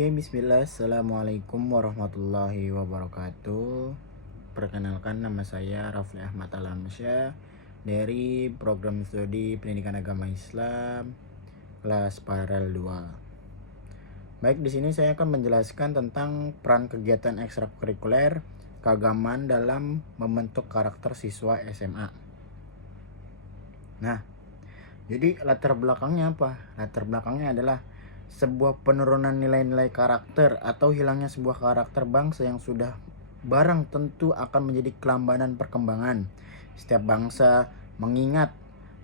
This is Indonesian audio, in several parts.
Oke, bismillah. Assalamualaikum warahmatullahi wabarakatuh. Perkenalkan, nama saya Rafli Ahmad Alamsyah dari program studi Pendidikan Agama Islam kelas Paralel 2. Baik, di sini saya akan menjelaskan tentang peran kegiatan ekstrakurikuler keagamaan dalam membentuk karakter siswa SMA. Nah, jadi latar belakangnya apa? Latar belakangnya adalah sebuah penurunan nilai-nilai karakter atau hilangnya sebuah karakter bangsa yang sudah barang tentu akan menjadi kelambanan perkembangan. Setiap bangsa mengingat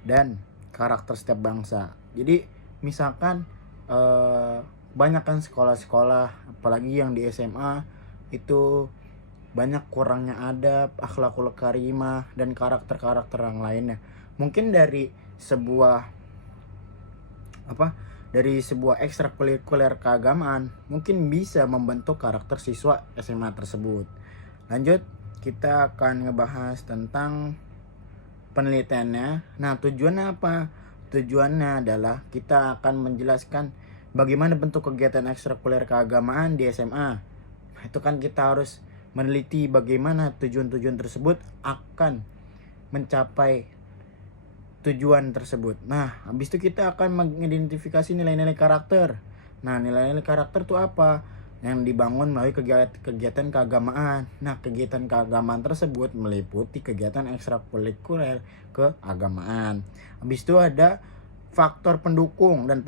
dan karakter setiap bangsa. Jadi misalkan banyak kan sekolah-sekolah, apalagi yang di SMA itu banyak kurangnya adab, akhlakul karimah, dan karakter-karakter yang lainnya. Mungkin dari sebuah ekstrakurikuler keagamaan mungkin bisa membentuk karakter siswa SMA tersebut. Lanjut, kita akan ngebahas tentang penelitiannya. Nah, tujuannya apa? Tujuannya adalah kita akan menjelaskan bagaimana bentuk kegiatan ekstrakurikuler keagamaan di SMA. Itu kan kita harus meneliti bagaimana tujuan-tujuan tersebut akan mencapai tujuan tersebut. Nah, habis itu kita akan mengidentifikasi nilai-nilai karakter. Nah, nilai-nilai karakter itu apa? Yang dibangun melalui kegiatan keagamaan. Nah, kegiatan keagamaan tersebut meliputi kegiatan ekstrakurikuler keagamaan. Habis itu ada faktor pendukung dan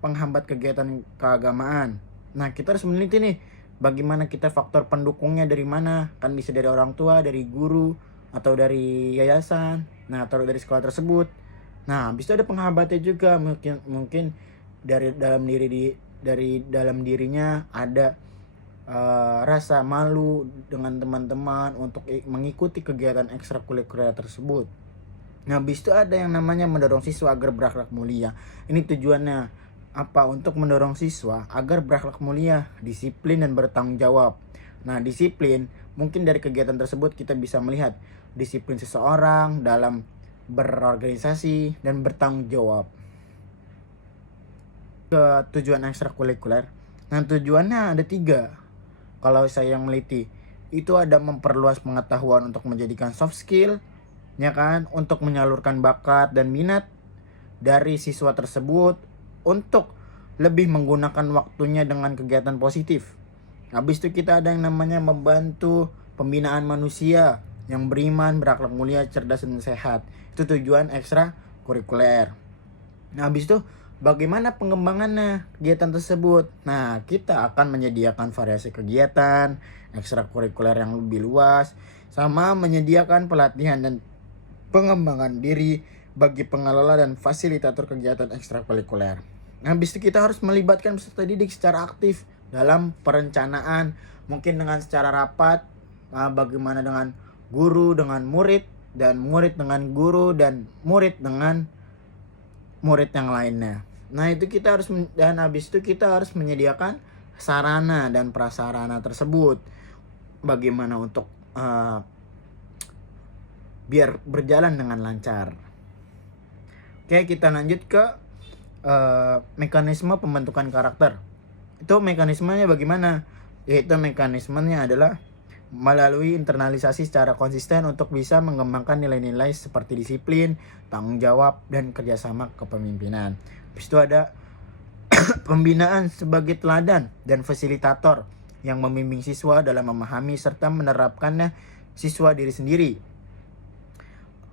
penghambat kegiatan keagamaan. Nah, kita harus meneliti nih, bagaimana kita faktor pendukungnya dari mana? Kan bisa dari orang tua, dari guru, atau dari yayasan, nah atau dari sekolah tersebut. Nah, habis itu ada penghambatnya juga, mungkin dari dalam dirinya ada rasa malu dengan teman-teman untuk mengikuti kegiatan ekstrakurikuler tersebut. Nah, habis itu ada yang namanya mendorong siswa agar berakhlak mulia. Ini tujuannya apa? Untuk mendorong siswa agar berakhlak mulia, disiplin, dan bertanggung jawab. Nah, disiplin, mungkin dari kegiatan tersebut kita bisa melihat disiplin seseorang dalam berorganisasi dan bertanggung jawab. Ke tujuan ekstrakurikuler. Nah, tujuannya ada 3. Kalau saya yang meliti, itu ada memperluas pengetahuan untuk menjadikan soft skill, ya kan, untuk menyalurkan bakat dan minat dari siswa tersebut untuk lebih menggunakan waktunya dengan kegiatan positif. Habis itu kita ada yang namanya membantu pembinaan manusia yang beriman, berakhlak mulia, cerdas, dan sehat. Itu tujuan ekstrakurikuler. Nah, habis itu bagaimana pengembangannya kegiatan tersebut? Nah, kita akan menyediakan variasi kegiatan ekstrakurikuler yang lebih luas, sama menyediakan pelatihan dan pengembangan diri bagi pengelola dan fasilitator kegiatan ekstrakurikuler. Nah, habis itu kita harus melibatkan peserta didik secara aktif dalam perencanaan, mungkin dengan secara rapat, bagaimana dengan guru dengan murid, dan murid dengan guru, dan murid dengan murid yang lainnya. Nah, itu kita harus dan habis itu kita harus menyediakan sarana dan prasarana tersebut. Bagaimana untuk biar berjalan dengan lancar. Oke, kita lanjut ke mekanisme pembentukan karakter. Itu mekanismenya bagaimana? Yaitu mekanismenya adalah melalui internalisasi secara konsisten untuk bisa mengembangkan nilai-nilai seperti disiplin, tanggung jawab, dan kerjasama kepemimpinan. Habis itu ada pembinaan sebagai teladan dan fasilitator yang membimbing siswa dalam memahami serta menerapkannya siswa diri sendiri.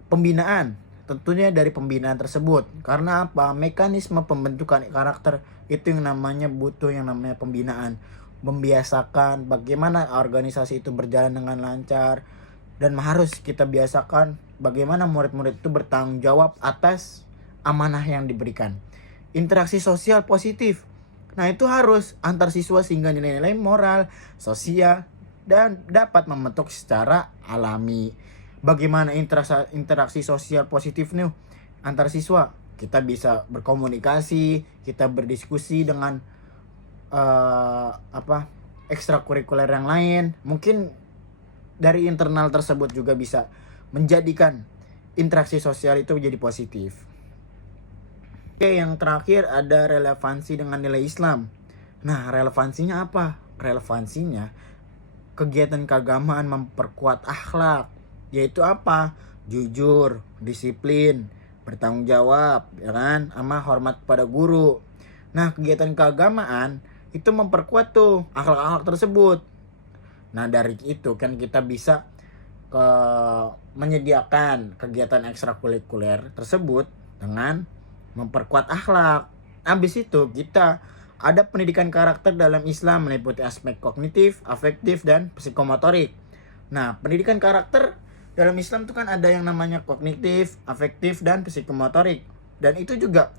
Pembinaan, tentunya dari pembinaan tersebut. Karena apa? Mekanisme pembentukan karakter itu yang namanya butuh yang namanya pembinaan. Membiasakan bagaimana organisasi itu berjalan dengan lancar, dan harus kita biasakan bagaimana murid-murid itu bertanggung jawab atas amanah yang diberikan. Interaksi sosial positif. Nah, itu harus antar siswa sehingga nilai-nilai moral, sosial, dan dapat membentuk secara alami. Bagaimana interaksi sosial positif nih antar siswa? Kita bisa berkomunikasi, kita berdiskusi dengan ekstrakurikuler yang lain. Mungkin dari internal tersebut juga bisa menjadikan interaksi sosial itu menjadi positif. Oke, yang terakhir ada relevansi dengan nilai Islam. Nah, relevansinya apa? Relevansinya kegiatan keagamaan memperkuat akhlak, yaitu apa? Jujur, disiplin, bertanggung jawab, ya kan? Sama hormat kepada guru. Nah, kegiatan keagamaan itu memperkuat tuh akhlak-akhlak tersebut. Nah, dari itu kan kita bisa ke menyediakan kegiatan ekstrakurikuler tersebut dengan memperkuat akhlak. Habis itu kita ada pendidikan karakter dalam Islam meliputi aspek kognitif, afektif, dan psikomotorik. Nah, pendidikan karakter dalam Islam itu kan ada yang namanya kognitif, afektif, dan psikomotorik. Dan itu juga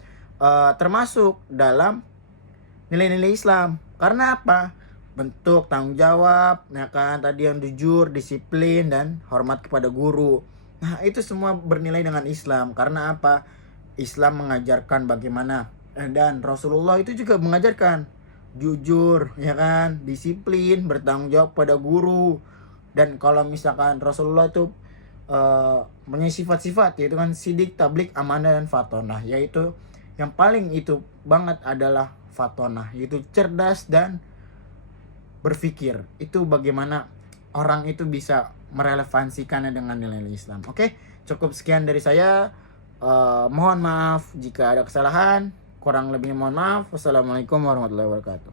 termasuk dalam nilai-nilai Islam. Karena apa? Bentuk tanggung jawab, ya kan, tadi yang jujur, disiplin, dan hormat kepada guru. Nah, itu semua bernilai dengan Islam. Karena apa? Islam mengajarkan bagaimana, dan Rasulullah itu juga mengajarkan jujur, ya kan, disiplin, bertanggung jawab pada guru. Dan kalau misalkan Rasulullah itu punya sifat-sifat, yaitu kan sidik, tablik, amanah, dan fatonah, yaitu yang paling itu banget adalah fatonah, yaitu cerdas dan berpikir. Itu bagaimana orang itu bisa merelevansikannya dengan nilai-nilai Islam. Oke, cukup sekian dari saya. Mohon maaf jika ada kesalahan, kurang lebihnya mohon maaf. Wassalamualaikum warahmatullahi wabarakatuh.